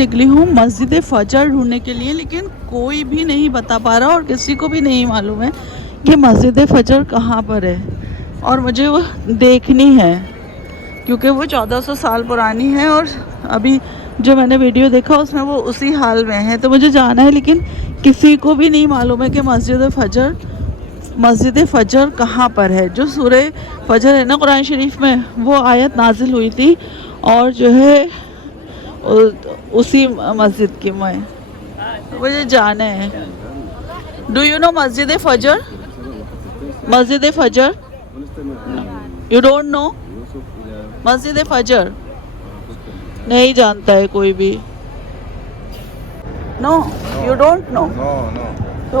निकली हूँ मस्जिद फ़जर ढूंढने के लिए, लेकिन कोई भी नहीं बता पा रहा और किसी को भी नहीं मालूम है कि मस्जिद फ़जर कहाँ पर है। और मुझे वो देखनी है क्योंकि वो 1400 साल पुरानी है और अभी जो मैंने वीडियो देखा उसमें वो उसी हाल में है। तो मुझे जाना है, लेकिन किसी को भी नहीं मालूम है कि मस्जिद फ़जर कहाँ पर है। जो सूरह फ़जर है ना कुरान शरीफ में, वो आयत नाजिल हुई थी और जो है उसी मस्जिद की मैं मुझे जाना है। Do you know Masjid फ़जर? मस्जिद फ़जर यू डोंट नो? मस्जिद फ़जर नहीं जानता है कोई भी। No, you don't know? No, no. तो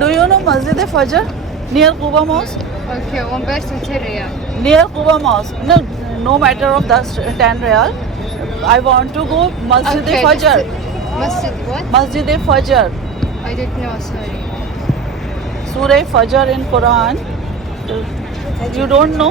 do you know Masjid Fajr near Quba mosque? Okay, 1 person 10 riyal. Near Quba Mosque. No, no matter of the 10 real. I want to go Masjid Okay, Fajr. Masjid what? Masjid Fajr. I don't know, sorry. Surah Fajr in Quran. You don't know?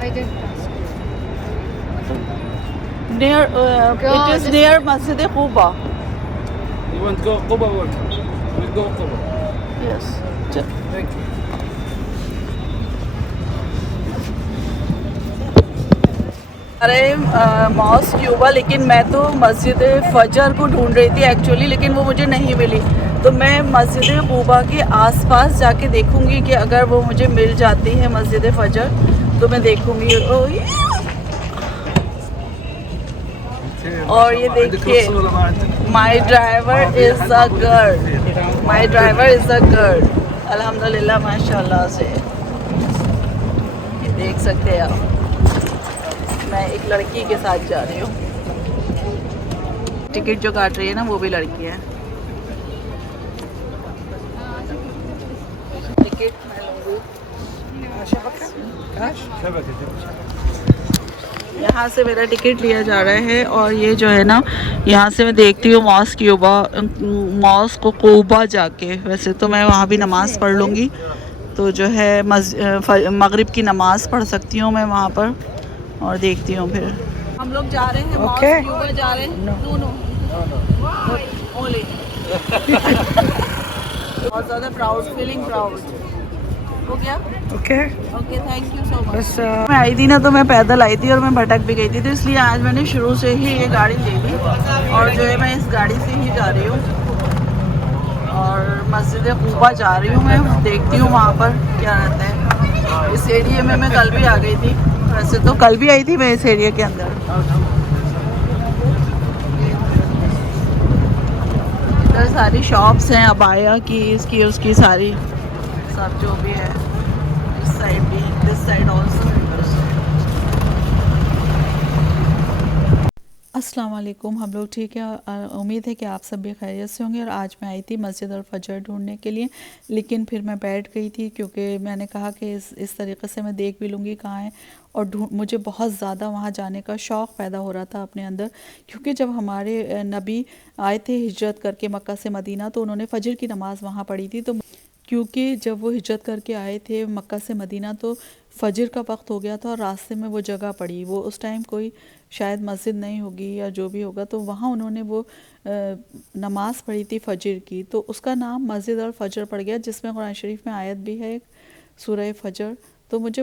I don't know. Near. God, It is this- near Masjid Quba. You want to go Quba? We'll go Quba. Yes. Thank you. अरे mask Cuba, लेकिन मैं तो मस्जिद फ़जर को ढूंढ रही थी actually, लेकिन वो मुझे नहीं मिली। तो मैं मस्जिद क्यूबा के आसपास जाके देखूंगी कि अगर वो मुझे मिल जाती है मस्जिद फ़जर तो मैं देखूंगी। और ये देखिए, माई driver is a girl. My driver is a girl, अल्हम्दुलिल्लाह माशाल्लाह से। ये देख सकते हैं आप, मैं एक लड़की के साथ जा रही हूँ। टिकट जो काट रही है ना वो भी लड़की है। टिकट मैं लूँगी यहाँ से, मेरा टिकट लिया जा रहा है। और ये जो है ना, यहाँ से मैं देखती हूँ मॉस्क कोबा जाके। वैसे तो मैं वहाँ भी नमाज़ पढ़ लूँगी, तो जो है मगरिब की नमाज़ पढ़ सकती हूँ मैं वहाँ पर। और देखती हूँ फिर। हम लोग जा रहे हैं मॉस्क क्यूबा जा रहे हैं। नो ओनली बहुत ज़्यादा प्राउड, फीलिंग प्राउड हो गया। Okay, thank you so much. मैं आई थी ना, तो मैं पैदल आई थी और मैं भटक भी गई थी, तो इसलिए आज मैंने शुरू से ही ये गाड़ी ले ली और जो है मैं इस गाड़ी से ही जा रही हूँ और मस्जिद क्यूबा जा रही हूँ। मैं देखती हूँ वहाँ पर क्या रहता है। इस एरिया में मैं कल भी आ गई थी, वैसे तो कल भी आई थी मैं इस एरिया के अंदर। इधर सारी शॉप्स हैं अबाया की, इसकी उसकी सारी, सब जो भी है। इस साइड भी, दिस साइड ऑल्सो। अस्सलाम वालेकुम, हम लोग ठीक है। उम्मीद है कि आप सब भी खैरियत से होंगे। और आज मैं आई थी मस्जिद और फ़जर ढूंढने के लिए, लेकिन फिर मैं बैठ गई थी क्योंकि मैंने कहा कि इस तरीक़े से मैं देख भी लूँगी कहाँ है। और मुझे बहुत ज़्यादा वहाँ जाने का शौक़ पैदा हो रहा था अपने अंदर, क्योंकि जब हमारे नबी आए थे हिजरत करके मक्का से मदीना, तो उन्होंने फ़जर की नमाज़ वहाँ पढ़ी थी। तो क्योंकि जब वो हिजरत करके आए थे मक्का से मदीना, तो फ़जर का वक्त हो गया था और रास्ते में वो जगह पड़ी। वो उस टाइम कोई शायद मस्जिद नहीं होगी या जो भी होगा, तो वहाँ उन्होंने वो नमाज़ पढ़ी थी फ़जर की, तो उसका नाम मस्जिद और फ़जर पड़ गया, जिसमें कुरान शरीफ में आयत भी है एक, सूरह फ़जर। तो मुझे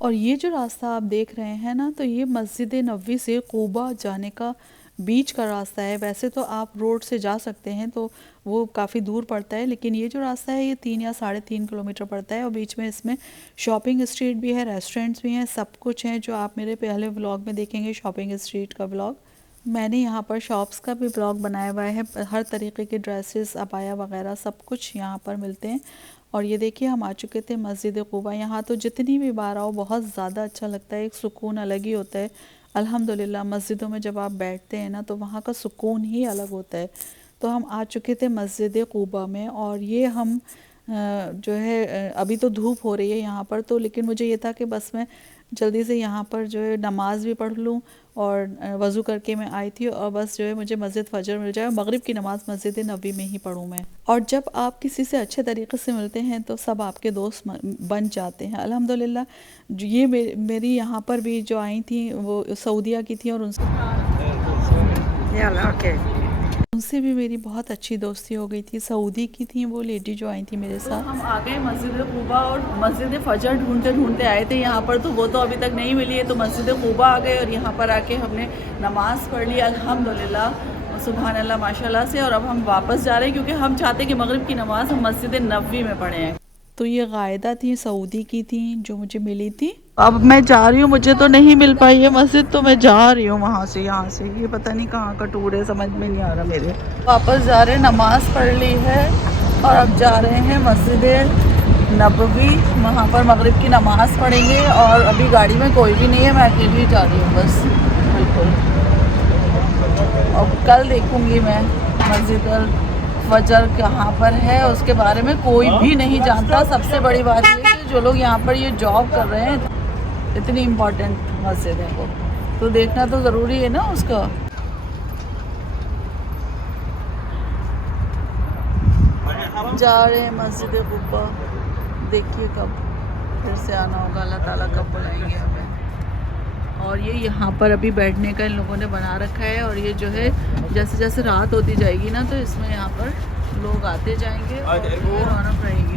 और ये जो रास्ता आप देख रहे हैं ना, तो ये मस्जिद नबवी से कुबा जाने का बीच का रास्ता है। वैसे तो आप रोड से जा सकते हैं, तो वो काफ़ी दूर पड़ता है, लेकिन ये जो रास्ता है ये 3 या 3.5 किलोमीटर पड़ता है। और बीच में इसमें शॉपिंग स्ट्रीट भी है, रेस्टोरेंट्स भी हैं, सब कुछ हैं जो आप मेरे पहले व्लॉग में देखेंगे, शॉपिंग स्ट्रीट का व्लॉग। मैंने यहाँ पर शॉप्स का भी ब्लॉग बनाया हुआ है। हर तरीके के ड्रेसेस, अबाया वगैरह सब कुछ यहाँ पर मिलते हैं। और ये देखिए, हम आ चुके थे मस्जिद कुबा। यहाँ तो जितनी भी बार आओ बहुत ज़्यादा अच्छा लगता है, एक सुकून अलग ही होता है। अल्हम्दुलिल्लाह, मस्जिदों में जब आप बैठते हैं ना, तो वहाँ का सुकून ही अलग होता है। तो हम आ चुके थे मस्जिद कुबा में, और ये हम जो है अभी तो धूप हो रही है यहाँ पर तो, लेकिन मुझे ये था कि बस मैं जल्दी से यहाँ पर जो है नमाज भी पढ़ लूँ और वज़ू करके मैं आई थी और बस जो है मुझे मस्जिद फजर मिल जाए, मगरिब की नमाज़ मस्जिद नबी में ही पढ़ूँ मैं। और जब आप किसी से अच्छे तरीके से मिलते हैं तो सब आपके दोस्त बन जाते हैं अल्हम्दुलिल्लाह। ये मेरी यहाँ पर भी जो आई थी वो सऊदीया की थी और उनसे भी मेरी बहुत अच्छी दोस्ती हो गई थी। सऊदी की थी वो लेडी जो आई थी मेरे साथ। तो हम आ गए मस्जिद क़ुबा और मस्जिद फ़जर ढूंढते ढूंढते आए थे यहाँ पर, तो वो तो अभी तक नहीं मिली है। तो मस्जिद क़ुबा आ गए और यहाँ पर आके हमने नमाज़ पढ़ ली अल्हम्दुलिल्लाह, सुभान अल्लाह माशाल्लाह से। और अब हम वापस जा रहे हैं क्योंकि हम चाहते हैं कि मगरिब की नमाज़ हम मस्जिद नबवी में पढ़े हैं। तो ये गायदा थी, सऊदी की थी जो मुझे मिली थी। अब मैं जा रही हूँ, मुझे तो नहीं मिल पाई है मस्जिद, तो मैं जा रही हूँ वहाँ से, यहाँ से। ये पता नहीं कहाँ का टूर है, समझ में नहीं आ रहा मेरे। वापस जा रहे हैं, नमाज पढ़ ली है और अब जा रहे हैं मस्जिद नबवी, वहाँ पर मगरिब की नमाज पढ़ेंगे। और अभी गाड़ी में कोई भी नहीं है, मैं अकेली ही जा रही हूँ बस, बिल्कुल। और कल देखूँगी मैं मस्जिद फजर कहाँ पर है, उसके बारे में कोई भी नहीं जानता। सबसे बड़ी बात ये है कि जो लोग यहाँ पर ये जॉब कर रहे हैं, इतनी इम्पोर्टेंट मस्जिद है वो, तो देखना तो ज़रूरी है ना उसका। जा रहे हैं मस्जिद क़ुबा, देखिए कब फिर से आना होगा, अल्लाह ताला कब बुलाएंगे हमें। और ये यहाँ पर अभी बैठने का इन लोगों ने बना रखा है और ये जो है जैसे जैसे रात होती जाएगी ना तो इसमें यहाँ पर लोग आते जाएंगे और ये रौनक रहेगी।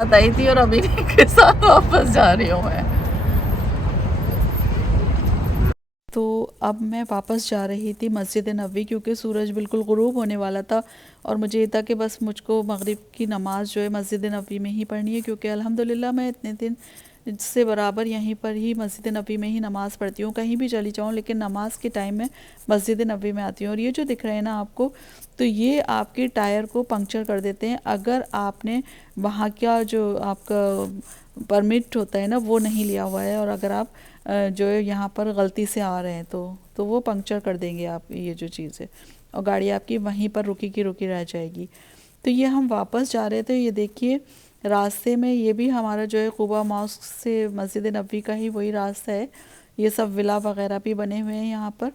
बताई थी और अभी के साथ वापस जा रही हूँ मैं। तो अब मैं वापस जा रही थी मस्जिद नबवी क्योंकि सूरज बिल्कुल ग़ुरूब होने वाला था और मुझे ये था कि बस मुझको मगरिब की नमाज़ जो है मस्जिद नबवी में ही पढ़नी है, क्योंकि अल्हम्दुलिल्लाह मैं इतने दिन से बराबर यहीं पर ही मस्जिद नबवी में ही नमाज़ पढ़ती हूँ, कहीं भी चली जाऊँ लेकिन नमाज के टाइम में मस्जिद नबवी में आती हूँ। और ये जो दिख रहे हैं ना आपको, तो ये आपके टायर को पंक्चर कर देते हैं अगर आपने वहाँ का जो आपका परमिट होता है ना वो नहीं लिया हुआ है, और अगर आप जो है यहाँ पर गलती से आ रहे हैं तो वो पंक्चर कर देंगे आप ये जो चीज़ है, और गाड़ी आपकी वहीं पर रुकी की रुकी रह जाएगी। तो ये हम वापस जा रहे थे, ये देखिए रास्ते में ये भी हमारा जो है क़ुबा मॉस्क से मस्जिद नबवी का ही वही रास्ता है। ये सब विला वगैरह भी बने हुए हैं यहाँ पर,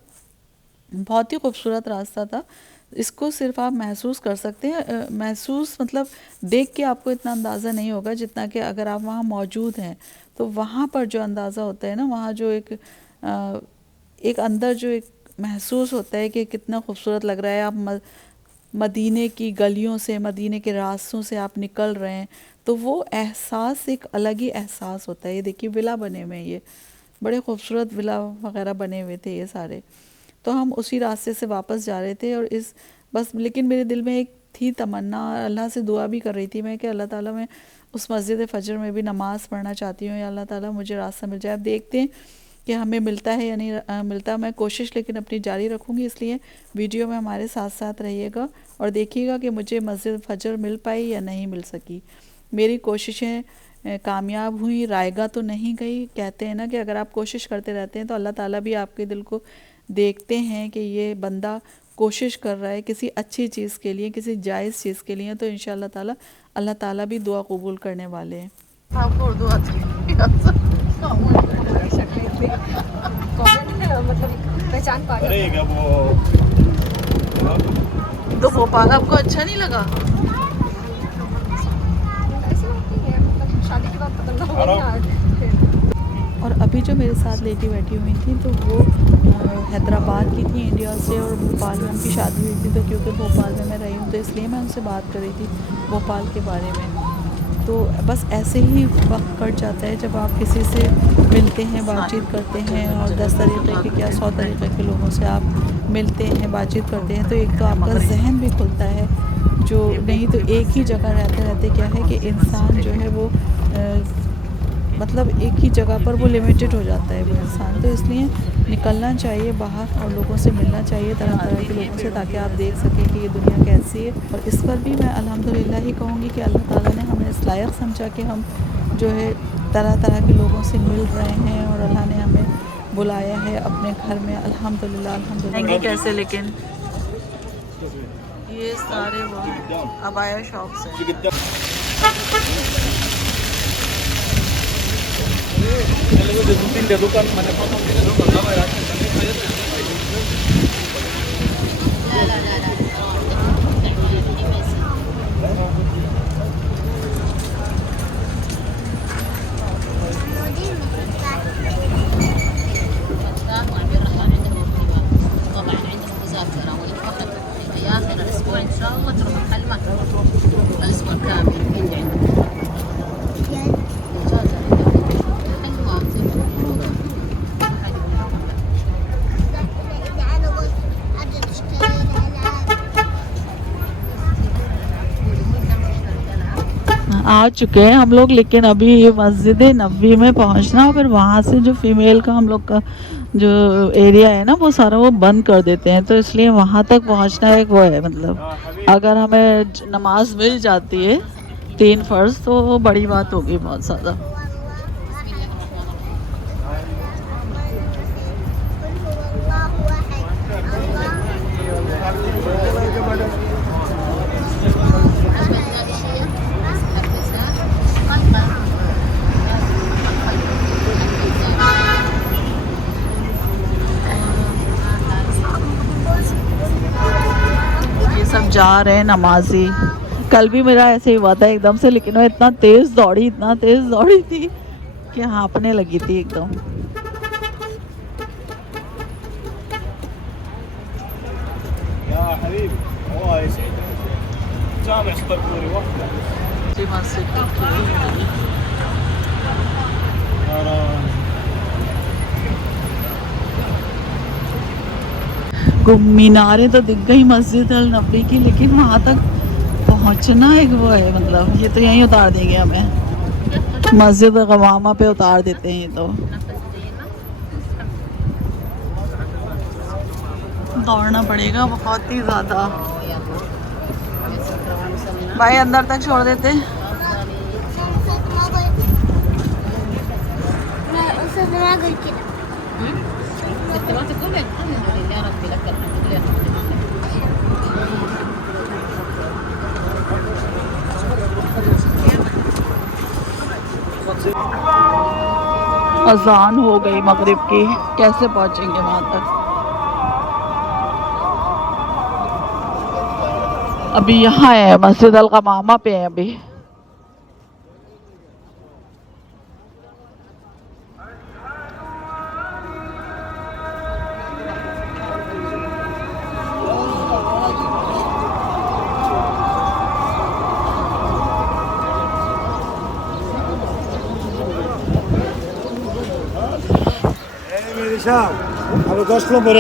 बहुत ही खूबसूरत रास्ता था। इसको सिर्फ आप महसूस कर सकते हैं, महसूस मतलब देख के आपको इतना अंदाज़ा नहीं होगा जितना कि अगर आप वहाँ मौजूद हैं तो वहाँ पर जो अंदाज़ा होता है ना, वहाँ जो एक अंदर जो एक महसूस होता है कि कितना खूबसूरत लग रहा है। आप मदीने की गलियों से, मदीने के रास्तों से आप निकल रहे हैं तो वो एहसास एक अलग ही एहसास होता है। ये देखिए विला बने हुए हैं, ये बड़े खूबसूरत विला वगैरह बने हुए थे ये सारे। तो हम उसी रास्ते से वापस जा रहे थे और इस बस, लेकिन मेरे दिल में एक थी तमन्ना, अल्लाह से दुआ भी कर रही थी मैं कि अल्लाह ताला मैं उस मस्जिद फ़जर में भी नमाज़ पढ़ना चाहती हूँ, या अल्लाह ताला मुझे रास्ता मिल जाए। अब देखते हैं कि हमें मिलता है या नहीं मिलता। मैं कोशिश लेकिन अपनी जारी रखूँगी, इसलिए वीडियो में हमारे साथ साथ रहिएगा और देखिएगा कि मुझे मस्जिद फ़जर मिल पाई या नहीं मिल सकी। मेरी कोशिशें कामयाब हुई, रायगा तो नहीं गई। कहते हैं ना कि अगर आप कोशिश करते रहते हैं तो अल्लाह ताला भी आपके दिल को देखते हैं कि ये बंदा कोशिश कर रहा है किसी अच्छी चीज़ के लिए, किसी जायज़ चीज़ के लिए, तो इंशाअल्लाह ताला अल्लाह ताला भी दुआ कबूल करने वाले हैं। आपको उर्दू आती है? मतलब पहचान पा तो भोपाल आपको अच्छा नहीं लगा? ऐसी बात नहीं है, मतलब शादी के बाद बदलना होगा। और अभी जो मेरे साथ लेडी बैठी हुई थी तो वो हैदराबाद की थी इंडिया से, और भोपाल में उनकी शादी हुई थी। तो क्योंकि भोपाल में मैं रही हूँ तो इसलिए मैं उनसे बात कर रही थी भोपाल के बारे में। तो बस ऐसे ही वक्त कट जाता है जब आप किसी से मिलते हैं, बातचीत करते हैं, और 10 तरीक़े के क्या 100 तरीक़े के लोगों से आप मिलते हैं, बातचीत करते हैं, तो एक तो आपका जहन भी खुलता है। जो नहीं तो एक ही जगह रहते रहते क्या है कि इंसान जो है वो मतलब एक ही जगह पर वो लिमिटेड हो जाता है वो इंसान। तो इसलिए निकलना चाहिए बाहर और लोगों से मिलना चाहिए, तरह तरह के लोगों से, ताकि आप देख सकें कि ये दुनिया कैसी है। और इस पर भी मैं अल्हम्दुलिल्लाह ही कहूँगी कि अल्लाह ताला ने हमें इस लायक समझा कि हम जो है तरह तरह के लोगों से मिल रहे हैं और अल्लाह ने हमें बुलाया है अपने घर में, अल्हम्दुलिल्लाह अल्हम्दुलिल्लाह। कैसे लेकिन ये सारे वो अबाया शॉप्स हैं। आ चुके हैं हम लोग, लेकिन अभी ये मस्जिद नबवी में पहुंचना, फिर वहाँ से जो फीमेल का हम लोग का जो एरिया है ना वो सारा वो बंद कर देते हैं, तो इसलिए वहाँ तक पहुंचना एक वो है। मतलब अगर हमें नमाज मिल जाती है 3 फ़र्ज़ तो वो बड़ी बात होगी बहुत ज़्यादा। सब जा रहे हैं नमाजी। कल भी मेरा ऐसे ही हुआ था एकदम से, लेकिन वो इतना तेज़ दौड़ी थी कि हाँफने लगी थी एकदम। मीनारें तो दिख गई मस्जिद अल नबी की, लेकिन वहाँ तक पहुँचना एक वो है। मतलब ये तो यहीं उतार देंगे हमें, मस्जिद गवामा पे उतार देते हैं ये तो। दौड़ना पड़ेगा बहुत ही ज़्यादा। भाई अंदर तक छोड़ देते। अजान हो गई मगरिब की, कैसे पहुंचेंगे वहां तक? अभी यहाँ है, मस्जिद अल गमामा पे है अभी। Allo 10 kilometer.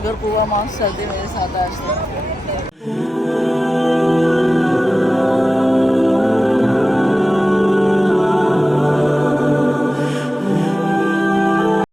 अगर कुआ माउस सर्दी मेरे साथ आज